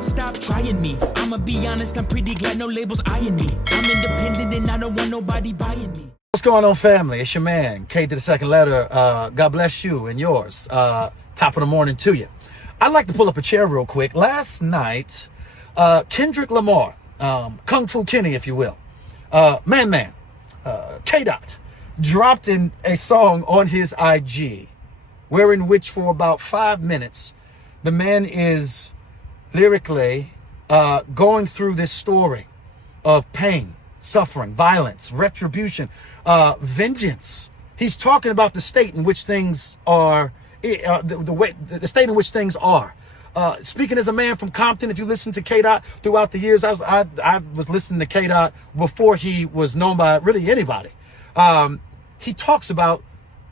can't stop trying me. I'ma be honest, I'm pretty glad no labels eyeing me. I'm independent and I don't want nobody buying me. What's going on, family? It's your man, K to the second letter. God bless you and yours. Top of the morning to you. I'd like to pull up a chair real quick. Last night, Kendrick Lamar, Kung Fu Kenny, if you will, K-Dot, dropped in a song on his IG, wherein which for about 5 minutes, the man is lyrically going through this story of pain, suffering, violence, retribution, vengeance. He's talking about the state in which things are, the state in which things are. Speaking as a man from Compton, if you listen to K-Dot throughout the years, I was listening to K-Dot before he was known by really anybody. He talks about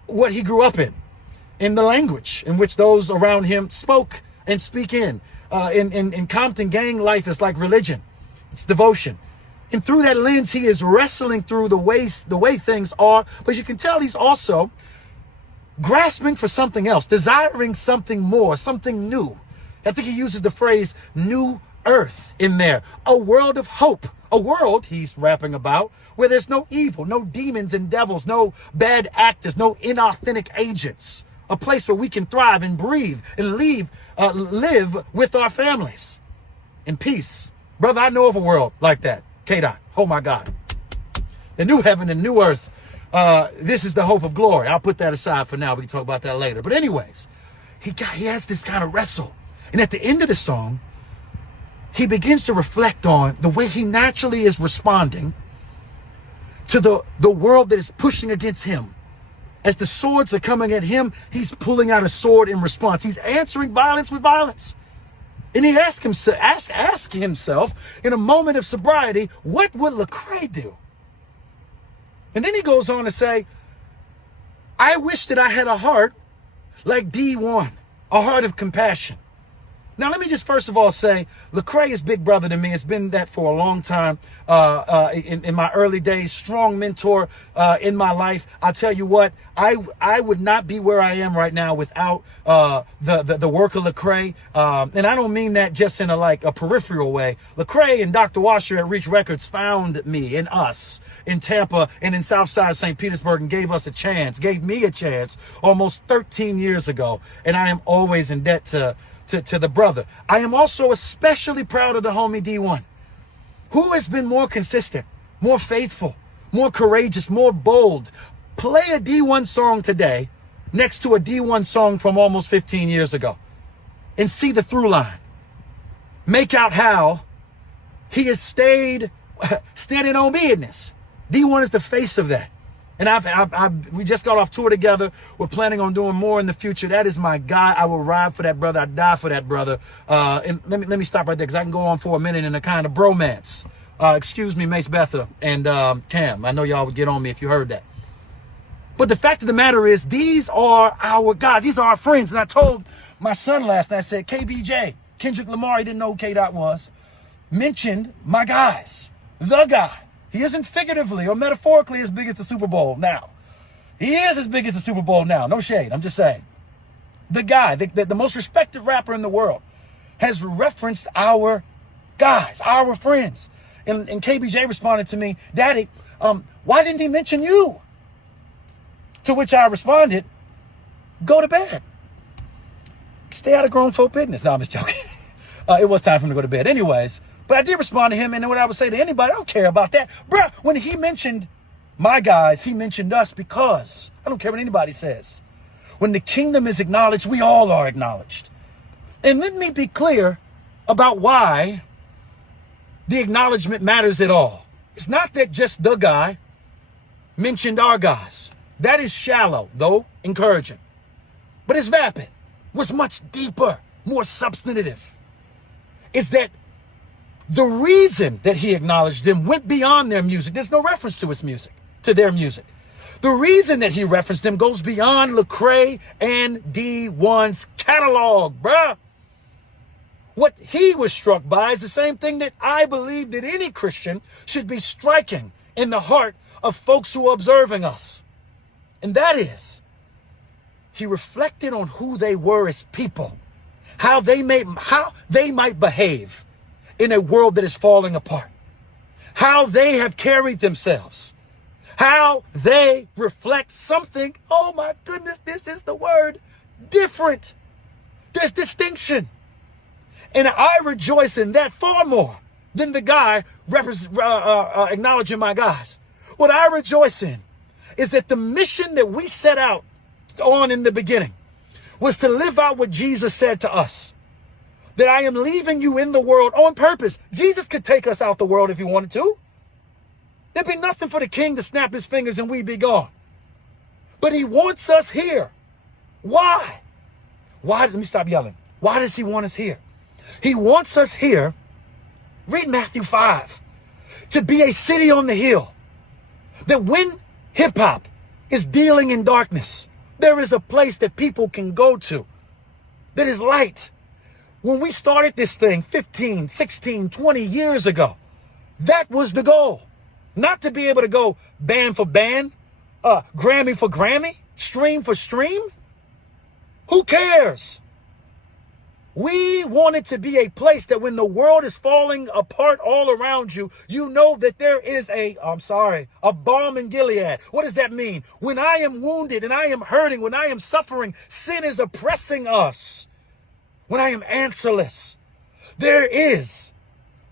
what he grew up in the language in which those around him spoke and speak in. In Compton, gang life is like religion. It's devotion. And through that lens, he is wrestling through the way things are. But you can tell he's also grasping for something else, desiring something more, something new. I think he uses the phrase new earth in there. A world of hope. A world, he's rapping about, where there's no evil, no demons and devils, no bad actors, no inauthentic agents. A place where we can thrive and breathe and live with our families in peace. Brother, I know of a world like that. K-Dot, oh my God. The new heaven and new earth. This is the hope of glory. I'll put that aside for now. We can talk about that later. But anyways, he has this kind of wrestle. And at the end of the song, he begins to reflect on the way he naturally is responding to the world that is pushing against him. As the swords are coming at him, he's pulling out a sword in response. He's answering violence with violence. And he ask himself in a moment of sobriety, what would Lecrae do? And then he goes on to say, I wish that I had a heart like D1, a heart of compassion. Now, let me just first of all say, Lecrae is big brother to me. It's been that for a long time. In my early days, strong mentor in my life. I'll tell you what, I would not be where I am right now without the work of Lecrae. And I don't mean that just in a peripheral way. Lecrae and Dr. Washer at Reach Records found me and us in Tampa and in Southside St. Petersburg and gave me a chance almost 13 years ago. And I am always in debt to the brother. I am also especially proud of the homie D1, who has been more consistent, more faithful, more courageous, more bold. Play a D1 song today next to a D1 song from almost 15 years ago and see the through line. Make out how he has stayed standing on business. D1 is the face of that. And we just got off tour together. We're planning on doing more in the future. That is my guy. I will ride for that brother. I die for that brother. And let me stop right there because I can go on for a minute in a kind of bromance. Excuse me, Mace Betha and Cam. I know y'all would get on me if you heard that. But the fact of the matter is, these are our guys. These are our friends. And I told my son last night, I said, KBJ, Kendrick Lamar, he didn't know who K-Dot was, mentioned my guys, the guy. He isn't figuratively or metaphorically as big as the Super Bowl now. He is as big as the Super Bowl now. No shade. I'm just saying. The guy, the most respected rapper in the world, has referenced our guys, our friends. And KBJ responded to me, Daddy, why didn't he mention you? To which I responded, go to bed. Stay out of grown folk business. No, I'm just joking. It was time for him to go to bed. Anyways. But I did respond to him, and what I would say to anybody, I don't care about that. Bruh, when he mentioned my guys, he mentioned us because I don't care what anybody says. When the kingdom is acknowledged, we all are acknowledged. And let me be clear about why the acknowledgement matters at all. It's not that just the guy mentioned our guys. That is shallow, though encouraging. But it's vapid. What's much deeper, more substantive, is that the reason that he acknowledged them went beyond their music. There's no reference to his music, to their music. The reason that he referenced them goes beyond Lecrae and D1's catalog, bruh. What he was struck by is the same thing that I believe that any Christian should be striking in the heart of folks who are observing us. And that is, he reflected on who they were as people, how they might behave in a world that is falling apart, how they have carried themselves, how they reflect something. Oh my goodness, this is the word, different. There's distinction. And I rejoice in that far more than the guy acknowledging my guys. What I rejoice in is that the mission that we set out on in the beginning was to live out what Jesus said to us. That I am leaving you in the world on purpose. Jesus could take us out the world if he wanted to. There'd be nothing for the king to snap his fingers and we'd be gone. But he wants us here. Why? Why? Let me stop yelling. Why does he want us here? He wants us here. Read Matthew 5. To be a city on the hill. That when hip hop is dealing in darkness, there is a place that people can go to that is light. When we started this thing 15, 16, 20 years ago, that was the goal. Not to be able to go band for band, Grammy for Grammy, stream for stream. Who cares? We wanted to be a place that when the world is falling apart all around you, you know that there is a balm in Gilead. What does that mean? When I am wounded and I am hurting, when I am suffering, sin is oppressing us. When I am answerless, there is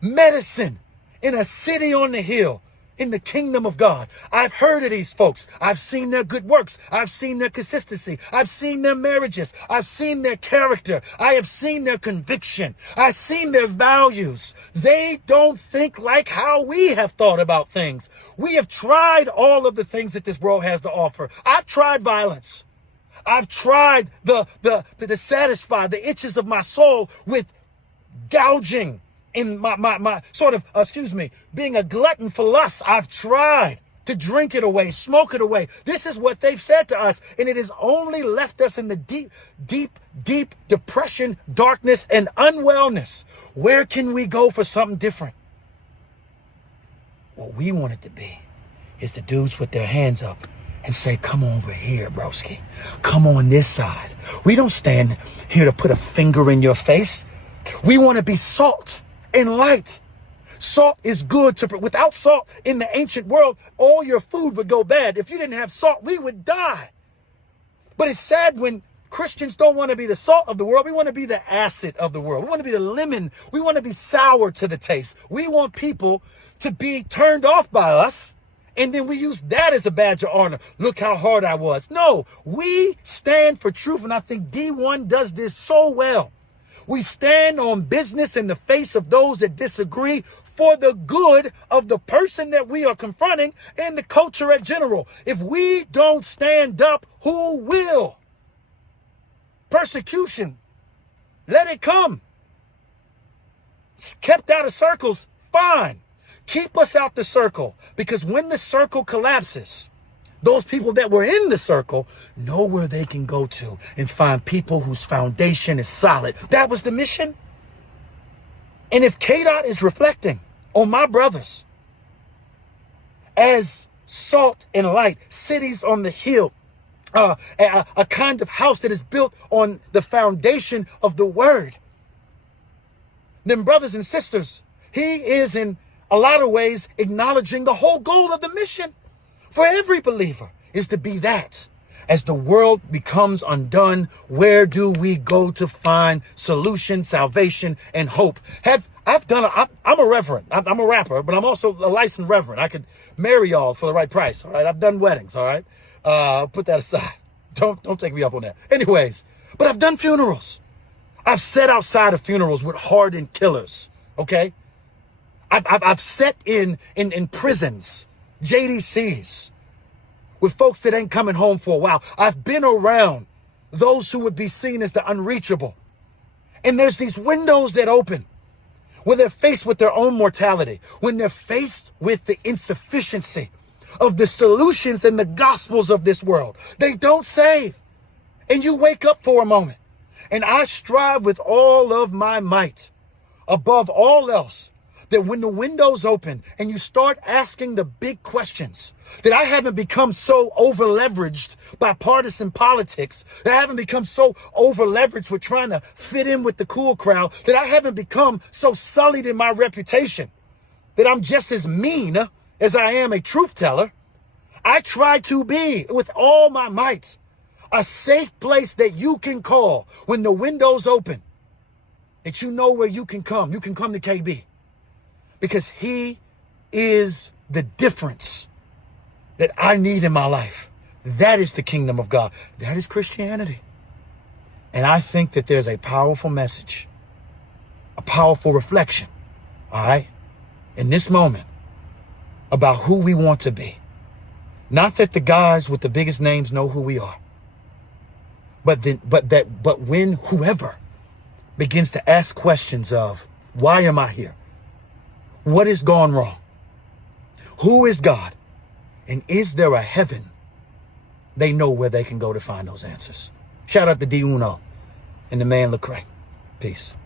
medicine in a city on the hill. In the kingdom of God. I've heard of these folks. I've seen their good works. I've seen their consistency. I've seen their marriages. I've seen their character. I have seen their conviction. I've seen their values. They don't think like how we have thought about things. We have tried all of the things that this world has to offer. I've tried violence. I've tried to satisfy the itches of my soul with gouging in my sort of, being a glutton for lust. I've tried to drink it away, smoke it away. This is what they've said to us. And it has only left us in the deep depression, darkness, and unwellness. Where can we go for something different? What we want it to be is the dudes with their hands up and say, come over here, broski. Come on this side. We don't stand here to put a finger in your face. We want to be salt and light. Salt is good without salt in the ancient world, all your food would go bad. If you didn't have salt, we would die. But it's sad when Christians don't want to be the salt of the world. We want to be the acid of the world. We want to be the lemon. We want to be sour to the taste. We want people to be turned off by us. And then we use that as a badge of honor. Look how hard I was. No, we stand for truth. And I think D1 does this so well. We stand on business in the face of those that disagree for the good of the person that we are confronting and the culture in general. If we don't stand up, who will? Persecution, let it come. Kept out of circles, fine. Keep us out the circle, because when the circle collapses, those people that were in the circle know where they can go to and find people whose foundation is solid. That was the mission. And if KDOT is reflecting on my brothers as salt and light, cities on the hill, a kind of house that is built on the foundation of the word, then brothers and sisters, he is in a lot of ways acknowledging the whole goal of the mission for every believer is to be that. As the world becomes undone, where do we go to find solution, salvation, and hope? I'm a reverend. I'm a rapper, but I'm also a licensed reverend. I could marry y'all for the right price. All right. I've done weddings. All right. Put that aside. Don't take me up on that. Anyways, but I've done funerals. I've sat outside of funerals with hardened killers. Okay. I've sat in prisons, JDCs, with folks that ain't coming home for a while. I've been around those who would be seen as the unreachable. And there's these windows that open when they're faced with their own mortality, when they're faced with the insufficiency of the solutions and the gospels of this world. They don't save. And you wake up for a moment. And I strive with all of my might, above all else, that when the windows open and you start asking the big questions, that I haven't become so over leveraged by partisan politics, that I haven't become so over leveraged with trying to fit in with the cool crowd, that I haven't become so sullied in my reputation, that I'm just as mean as I am a truth teller. I try to be with all my might a safe place that you can call when the windows open, that you know where you can come. You can come to KB. Because he is the difference that I need in my life. That is the kingdom of God. That is Christianity. And I think that there's a powerful message, a powerful reflection, all right, in this moment about who we want to be. Not that the guys with the biggest names know who we are, but when whoever begins to ask questions of, why am I here? What has gone wrong? Who is God? And is there a heaven? They know where they can go to find those answers. Shout out to D1 and the man Lecrae. Peace.